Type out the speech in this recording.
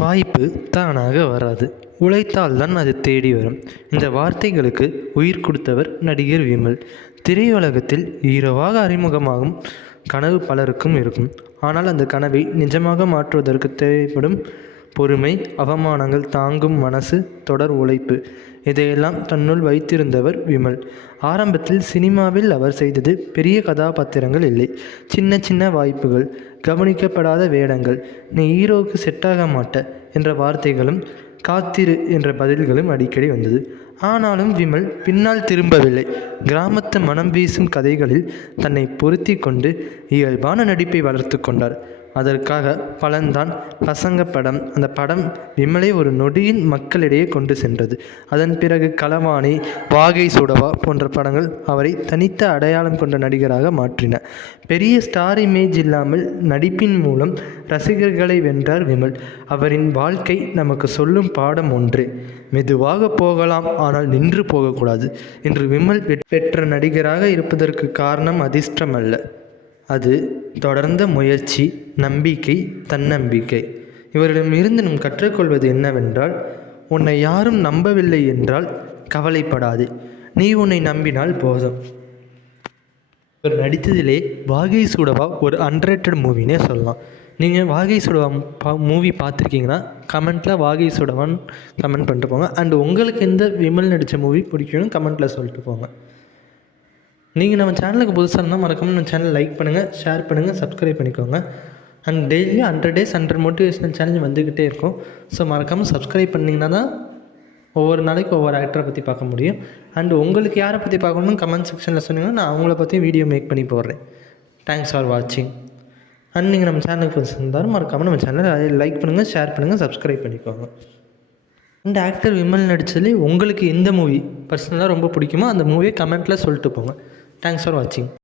வாய்ப்பு தானாக வராது, உழைத்தால்தான் அது தேடி வரும். இந்த வார்த்தைகளுக்கு உயிர் கொடுத்தவர் நடிகர் விமல். திரையுலகத்தில் ஹீரோவாக அறிமுகமாகும் கனவு பலருக்கும் இருக்கும். ஆனால் அந்த கனவை நிஜமாக மாற்றுவதற்கு தேவைப்படும் பொறுமை, அவமானங்கள் தாங்கும் மனசு, தொடர் உழைப்பு, இதையெல்லாம் தன்னுள் வைத்திருந்தவர் விமல். ஆரம்பத்தில் சினிமாவில் அவர் செய்தது பெரிய கதாபாத்திரங்கள் இல்லை, சின்ன சின்ன வாய்ப்புகள், கவனிக்கப்படாத வேடங்கள். நீ ஹீரோவுக்கு செட்டாக மாட்ட என்ற வார்த்தைகளும் காத்திரு என்ற பதில்களும் அடிக்கடி வந்தது. ஆனாலும் விமல் பின்னால் திரும்பவில்லை. கிராமத்து மனம் வீசும் கதைகளில் தன்னை பொருத்தி கொண்டு இயல்பான நடிப்பை வளர்த்து கொண்டார். அதற்காக பலன்தான் பசங்க படம். அந்த படம் விமலை ஒரு நொடியின் மக்களிடையே கொண்டு சென்றது. அதன் பிறகு களவாணி, வாகை சுடவா போன்ற படங்கள் அவரை தனித்த அடையாளம் கொண்ட நடிகராக மாற்றின. பெரிய ஸ்டார் இமேஜ் இல்லாமல் நடிப்பின் மூலம் ரசிகர்களை வென்றார் விமல். அவரின் வாழ்க்கை நமக்கு சொல்லும் பாடம் ஒன்றே: மெதுவாக போகலாம், ஆனால் நின்று போகக்கூடாது. இன்று விமல் பெற்ற நடிகராக இருப்பதற்கு காரணம் அதிர்ஷ்டம் அல்ல, அது தொடர்ந்த முயற்சி, நம்பிக்கை, தன்னம்பிக்கை. இவரிடமிருந்து நாம் கற்றுக்கொள்வது என்னவென்றால், உன்னை யாரும் நம்பவில்லை என்றால் கவலைப்படாதே, நீ உன்னை நம்பினால் போதும். இவர் நடித்ததிலே வாகை சுடவா ஒரு அண்டர்ரேட்டட் மூவினே சொல்லலாம். நீங்கள் வாகை சுடவா மூவி பார்த்துருக்கீங்கன்னா கமெண்ட்டில் வாகை சுடவான்னு கமெண்ட் பண்ணிட்டு போங்க. அண்ட் உங்களுக்கு எந்த விமல் நடித்த மூவி பிடிக்கும்னு கமெண்ட்டில் சொல்லிட்டு போங்க. நீங்கள் நம்ம சேனலுக்கு புதுசாக இருந்தால் மறக்காமல் நம்ம சேனல் லைக் பண்ணுங்கள், ஷேர் பண்ணுங்கள், சப்ஸ்கிரைப் பண்ணிக்கோங்க. And daily 100 days 100 motivational challenge வந்துக்கிட்டே இருக்கும். ஸோ மறக்காமல் சப்ஸ்கிரைப் பண்ணிங்கன்னா தான் ஒவ்வொரு நாளைக்கு ஒவ்வொரு ஆக்டரை பற்றி பார்க்க முடியும். அண்ட் உங்களுக்கு யாரை பற்றி பார்க்கணும்னு கமெண்ட் செக்ஷனில் சொன்னீங்கன்னா நான் அவங்கள பற்றி வீடியோ மேக் பண்ணி போடுறேன். தேங்க்ஸ் ஃபார் வாட்சிங். அண்ட் நீங்கள் நம்ம சேனலுக்கு புதுசாக இருந்தாலும் மறக்காமல் நம்ம சேனலை லைக் பண்ணுங்கள், ஷேர் பண்ணுங்கள், சப்ஸ்கிரைப் பண்ணிக்கோங்க. இந்த ஆக்டர் விமல் நடித்ததுலேயே உங்களுக்கு எந்த மூவி பர்சனலாக ரொம்ப பிடிக்குமோ அந்த மூவியை கமெண்ட்டில் சொல்லிட்டு போங்க. Thanks for watching.